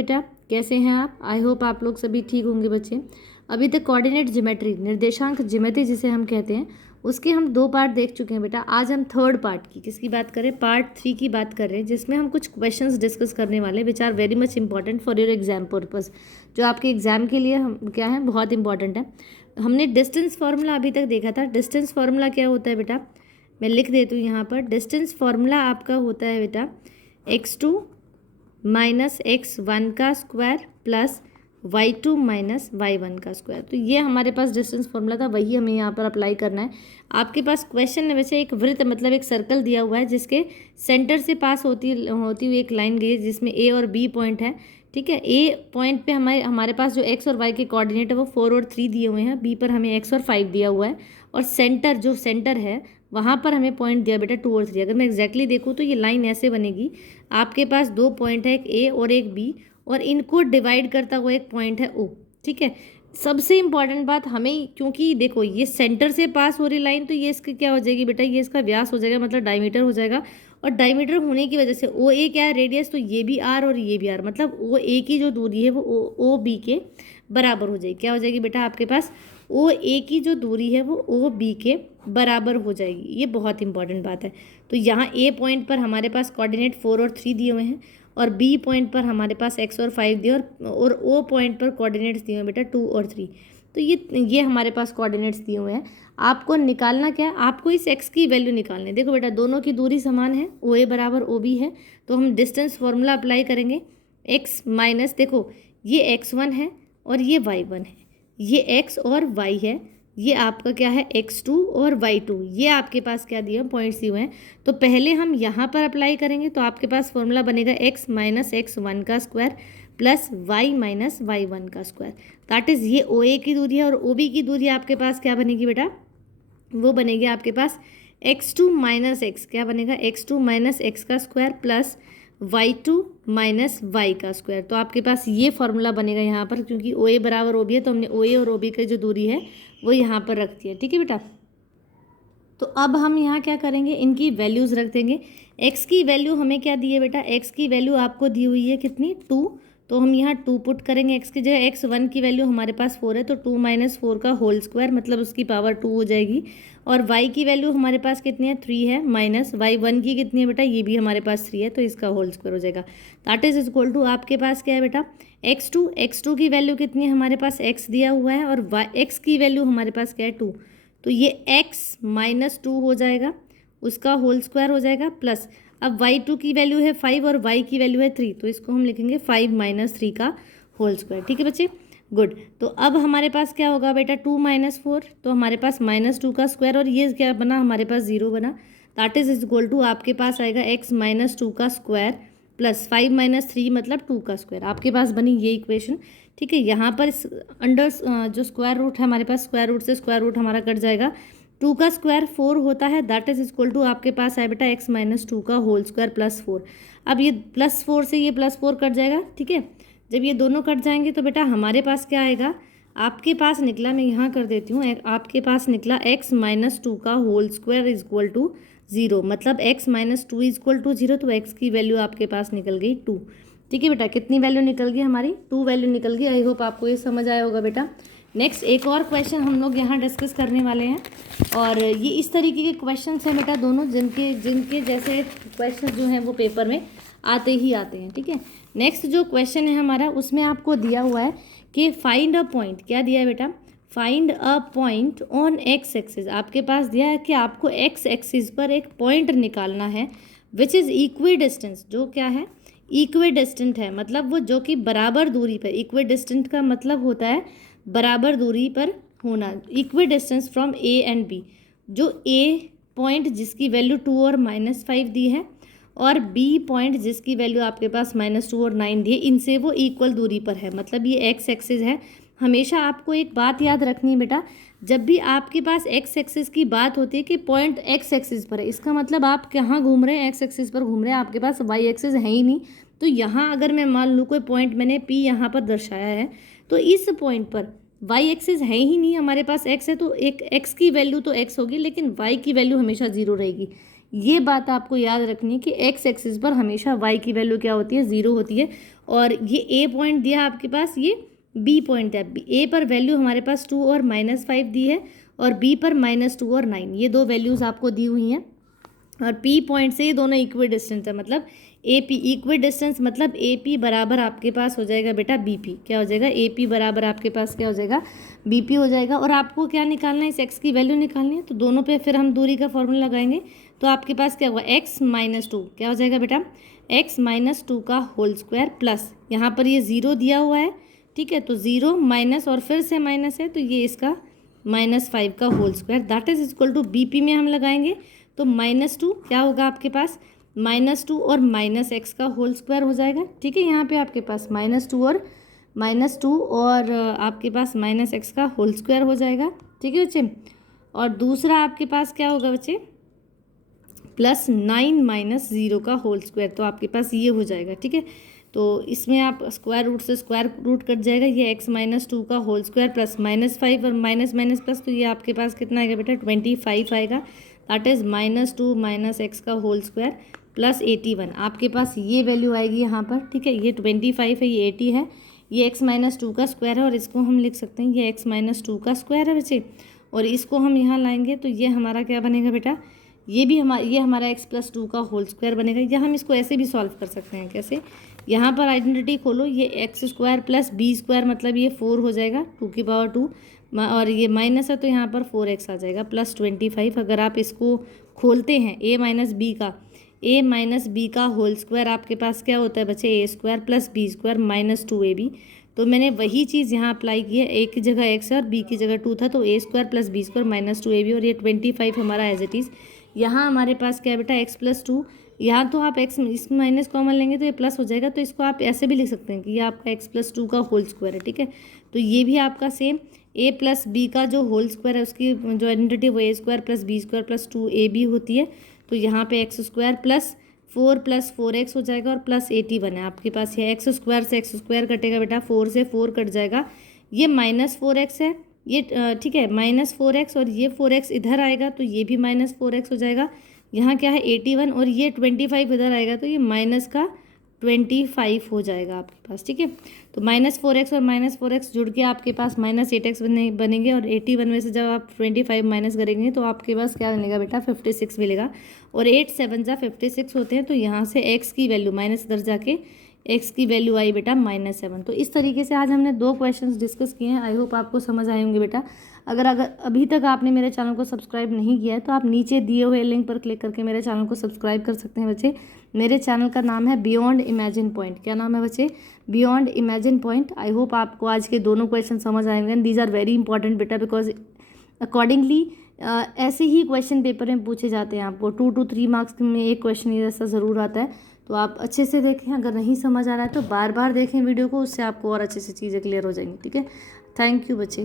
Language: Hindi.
बेटा, कैसे हैं आप? आई होप आप लोग सभी ठीक होंगे बच्चे। अभी तक कोऑर्डिनेट ज्योमेट्री, निर्देशांक ज्योमेट्री जिसे हम कहते हैं, उसके हम 2 पार्ट देख चुके हैं बेटा। आज हम थर्ड पार्ट की किसकी बात करें? पार्ट 3 की बात कर रहे हैं, जिसमें हम कुछ क्वेश्चंस डिस्कस करने वाले हैं which are very much important for your exam purpose, जो आपके एग्जाम के लिए हम क्या है, बहुत इंपॉर्टेंट है। हमने डिस्टेंस फार्मूला अभी तक देखा था। डिस्टेंस फार्मूला क्या होता है बेटा? मैं लिख देती हूँ यहाँ पर। डिस्टेंस फार्मूला आपका होता है बेटा x2 माइनस x1 का square plus y2 minus y1 का स्क्वायर। तो ये हमारे पास डिस्टेंस फार्मूला था, वही हमें यहाँ पर अप्लाई करना है। आपके पास क्वेश्चन में वैसे एक वृत्त मतलब एक सर्कल दिया हुआ है, जिसके सेंटर से पास होती हुई एक लाइन गई है, जिसमें a और b पॉइंट है। ठीक है, ए पॉइंट पे हमारे पास जो x और y के कोऑर्डिनेट है वो 4 और 3 दिए हुए हैं, b पर हमें x और 5 दिया हुआ है, और सेंटर है वहाँ पर हमें पॉइंट दिया बेटा 2 और 3। अगर मैं एग्जैक्टली देखूँ तो ये लाइन ऐसे बनेगी। आपके पास 2 पॉइंट है, एक a और एक b, और इनको डिवाइड करता हुआ एक पॉइंट है o। ठीक है, सबसे इंपॉर्टेंट बात हमें, क्योंकि देखो ये सेंटर से पास हो रही लाइन, तो ये इसकी क्या हो जाएगी बेटा, ये इसका व्यास हो जाएगा, मतलब डायमीटर हो जाएगा। और डायमीटर होने की वजह से ओ ए क्या है, रेडियस, तो ये भी आर और ये भी आर, मतलब ओ ए की जो दूरी है वो ओ बी के बराबर हो जाएगी। क्या हो जाएगी बेटा आपके पास? ओ ए की जो दूरी है वो ओ बी के बराबर हो जाएगी। ये बहुत इंपॉर्टेंट बात है। तो यहाँ ए पॉइंट पर हमारे पास कोऑर्डिनेट 4 और 3 दिए हुए हैं, और बी पॉइंट पर हमारे पास x और 5 दिए, और ओ पॉइंट पर कोऑर्डिनेट्स दिए हुए बेटा 2 और 3। तो ये हमारे पास कोऑर्डिनेट्स दिए हुए हैं। आपको निकालना क्या है? आपको इस x की वैल्यू निकालनी है। देखो बेटा, दोनों की दूरी समान है, ओ ए बराबर ओ बी है, तो हम डिस्टेंस फार्मूला अप्लाई करेंगे। x माइनस, देखो ये x1 है और ये y1 है, ये x और y है, ये आपका क्या है x2 और y2, ये आपके पास क्या दिए पॉइंट्स दिए हुए हैं। तो पहले हम यहाँ पर अप्लाई करेंगे, तो आपके पास फॉर्मूला बनेगा x माइनस x1 का square plus y minus y1 का स्क्वायर। दैट इज़ ये ओ ए की दूरी है, और ओ बी की दूरी आपके पास क्या बनेगी बेटा? वो बनेगी आपके पास x2 माइनस x, क्या बनेगा? x2 माइनस x का square plus y2 minus y का स्क्वायर। तो आपके पास ये फॉर्मूला बनेगा यहाँ पर, क्योंकि ओ ए बराबर ओ बी है, तो हमने ओ ए और ओ बी की जो दूरी है वो यहाँ पर रख दिया। ठीक है बेटा, तो अब हम यहाँ क्या करेंगे, इनकी वैल्यूज़ रख देंगे। x की वैल्यू हमें क्या दी है बेटा? x की वैल्यू आपको दी हुई है कितनी? 2। तो हम यहाँ 2 पुट करेंगे। x की जगह x1 की वैल्यू हमारे पास 4 है, तो 2 माइनस 4 का होल स्क्वायर, मतलब उसकी पावर 2 हो जाएगी। और y की वैल्यू हमारे पास कितनी है? 3 है, माइनस y1 की कितनी है बेटा? ये भी हमारे पास 3 है, तो इसका होल स्क्वायर हो जाएगा। दैट इज इक्वल टू आपके पास क्या है बेटा? x2 की वैल्यू कितनी है? हमारे पास x दिया हुआ है, और x की वैल्यू हमारे पास क्या है? 2। तो ये x माइनस 2 हो जाएगा, उसका होल स्क्वायर हो जाएगा, प्लस अब y2 की वैल्यू है 5 और y की वैल्यू है 3, तो इसको हम लिखेंगे 5 माइनस 3 का होल स्क्वायर। ठीक है बच्चे, गुड। तो अब हमारे पास क्या होगा बेटा? 2 माइनस 4, तो हमारे पास माइनस 2 का स्क्वायर, और ये क्या बना? हमारे पास 0 बना। दैट इज इक्वल टू आपके पास आएगा x माइनस 2 का स्क्वायर प्लस 5 माइनस 3 मतलब 2 का स्क्वायर। आपके पास बनी ये इक्वेशन। ठीक है, यहाँ पर अंडर जो स्क्वायर रूट है हमारे पास, स्क्वायर रूट से स्क्वायर रूट हमारा कट जाएगा। 2 का स्क्वायर 4 होता है, दैट इज इक्वल टू आपके पास है बेटा x माइनस 2 का होल स्क्वायर प्लस 4। अब ये प्लस 4 से ये प्लस 4 कट जाएगा। ठीक है, जब ये दोनों कट जाएंगे तो बेटा हमारे पास क्या आएगा? आपके पास निकला, मैं यहाँ कर देती हूँ, आपके पास निकला x माइनस 2 का whole square is equal to 0, मतलब x minus 2 is equal to 0, तो x की वैल्यू आपके पास निकल गई 2। ठीक है बेटा, कितनी वैल्यू निकल गई हमारी? 2 वैल्यू निकल गई। आई होप आपको ये समझ आया होगा बेटा। नेक्स्ट एक और क्वेश्चन हम लोग यहाँ डिस्कस करने वाले हैं, और ये इस तरीके के क्वेश्चन हैं बेटा दोनों, जिनके जैसे क्वेश्चन जो हैं वो पेपर में आते ही आते हैं। ठीक है, नेक्स्ट जो क्वेश्चन है हमारा, उसमें आपको दिया हुआ है कि फाइंड अ पॉइंट। क्या दिया है बेटा? Find a point on x axis. आपके पास दिया है कि आपको एक्स एक्सिस पर एक पॉइंट निकालना है विच इज़ इक्वी डिस्टेंस, जो क्या है? इक्वी डिस्टेंट है, मतलब वो जो कि बराबर दूरी पर। इक्वी डिस्टेंट का मतलब होता है बराबर दूरी पर होना। Equidistance from A and B, जो ए पॉइंट जिसकी वैल्यू 2 और माइनस 5 दी है, और बी पॉइंट जिसकी वैल्यू आपके पास माइनस 2 और 9 दी है, इनसे वो इक्वल दूरी पर है, मतलब ये एक्स एक्सिस है। हमेशा आपको एक बात याद रखनी है बेटा, जब भी आपके पास एक्स एक्सिस की बात होती है कि पॉइंट एक्स एक्सिस पर है, इसका मतलब आप कहाँ घूम रहे हैं? एक्स एक्सिस पर घूम रहे हैं, आपके पास वाई एक्सिस है ही नहीं। तो यहाँ अगर मैं मान लूँ कोई पॉइंट मैंने पी यहाँ पर दर्शाया है, तो इस पॉइंट पर वाई एक्सिस है ही नहीं, हमारे पास एक्स है, तो एक एक्स की वैल्यू तो एक्स होगी, लेकिन वाई की वैल्यू हमेशा 0 रहेगी। ये बात आपको याद रखनी है कि एक्स एक्सिस पर हमेशा वाई की वैल्यू क्या होती है? 0 होती है। और ये ए पॉइंट दिया आपके पास, ये बी पॉइंट दिया। ए पर वैल्यू हमारे पास 2 और -5 दी है और बी पर -2 और 9, ये दो वैल्यूज़ आपको दी हुई हैं। और पी पॉइंट से ये दोनों इक्वी डिस्टेंस है, मतलब ए पी इक्वी डिस्टेंस, मतलब ए पी बराबर आपके पास हो जाएगा बेटा बी पी। क्या हो जाएगा? ए पी बराबर आपके पास क्या हो जाएगा? बी पी हो जाएगा। और आपको क्या निकालना है? इस एक्स की वैल्यू निकालनी है। तो दोनों पे फिर हम दूरी का फॉर्मूला लगाएंगे। तो आपके पास क्या होगा? एक्स माइनस 2 क्या हो जाएगा बेटा? एक्स माइनस 2 का होल स्क्वायर प्लस यहाँ पर ये 0 दिया हुआ है, ठीक है, तो 0 माइनस और फिर से माइनस है, तो ये इसका -5 का whole square, that is equal to B P में हम लगाएंगे। तो -2 क्या होगा आपके पास? -2 और -x का होल स्क्वायर हो जाएगा, ठीक है। यहाँ पे आपके पास -2 और आपके पास -x का होल स्क्वायर हो जाएगा, ठीक है बच्चे। और दूसरा आपके पास क्या होगा बच्चे? +9 - 0 का होल स्क्वायर, तो आपके पास ये हो जाएगा, ठीक है। तो इसमें आप स्क्वायर रूट से स्क्वायर रूट कट जाएगा, ये x -2 का होल स्क्वायर प्लस -5 और माइनस माइनस प्लस, तो ये आपके पास कितना आएगा बेटा? 25 आएगा, दैट इज़ -2 - x का होल स्क्वायर प्लस 81। आपके पास ये वैल्यू आएगी यहाँ पर, ठीक है। ये 25 है, ये 80 है, ये x -2 का स्क्वायर है और इसको हम लिख सकते हैं ये x -2 का स्क्वायर है बच्चे। और इसको हम यहाँ लाएंगे तो ये हमारा क्या बनेगा बेटा? ये हमारा x + 2 का होल स्क्वायर बनेगा। या हम इसको ऐसे भी सॉल्व कर सकते हैं, कैसे? यहाँ पर आइडेंटिटी खोलो, ये x² + b² मतलब ये 4 हो जाएगा, 2 की पावर 2, और ये माइनस है तो यहाँ पर 4x आ जाएगा प्लस 25। अगर आप इसको खोलते हैं a - b का होल स्क्वायर आपके पास क्या होता है बच्चे? a² + b² - 2ab। तो मैंने वही चीज़ यहाँ अप्लाई की है, a की जगह x है और b की जगह 2 था, तो a² + b² - 2ab, और ये 25 हमारा एज इट इज़। यहाँ हमारे पास क्या है बेटा? x + 2, यहाँ तो आप x इसमें माइनस कॉमन लेंगे तो ये प्लस हो जाएगा, तो इसको आप ऐसे भी लिख सकते हैं कि ये आपका x + 2 का होल स्क्वायर है, ठीक है। तो ये भी आपका सेम a + b का जो होल स्क्वायर है उसकी जो आइडेंटिटी वो a² + b² + 2ab होती है। तो यहाँ पे x² + 4 + 4x हो जाएगा और प्लस 81 है आपके पास। ये x² से x² कटेगा बेटा, 4 से 4 कट जाएगा, ये -4x है, ये ठीक है -4x, और ये 4x इधर आएगा तो ये भी -4x हो जाएगा। यहाँ क्या है? 81, और ये 25 इधर आएगा तो ये -25 हो जाएगा आपके पास, ठीक है। तो -4x और -4x जुड़ के आपके पास -8x बनेंगे, और 81 में से जब आप 25 माइनस करेंगे तो आपके पास क्या मिलेगा बेटा? 56 मिलेगा। और 8 7 जा 56 होते हैं, तो यहाँ से x की वैल्यू माइनस इधर जाके x की वैल्यू आई बेटा -7। तो इस तरीके से आज हमने 2 क्वेश्चंस डिस्कस किए हैं। आई होप आपको समझ आए होंगे बेटा। अगर अभी तक आपने मेरे चैनल को सब्सक्राइब नहीं किया है तो आप नीचे दिए हुए लिंक पर क्लिक करके मेरे चैनल को सब्सक्राइब कर सकते हैं बच्चे। मेरे चैनल का नाम है बियॉन्ड इमेजिन पॉइंट। क्या नाम है बच्चे? Beyond imagine point. I hope आपको आज के दोनों क्वेश्चन समझ आएंगे। दीज आर वेरी इंपॉर्टेंट बेटा, बिकॉज अकॉर्डिंगली ऐसे ही क्वेश्चन पेपर में पूछे जाते हैं। आपको 2 to 3 मार्क्स में एक क्वेश्चन ऐसा ज़रूर आता है, तो आप अच्छे से देखें। अगर नहीं समझ आ रहा है तो बार बार देखें वीडियो को, उससे आपको और अच्छे से चीज़ें क्लियर हो जाएंगी, ठीक है। थैंक यू बच्चे।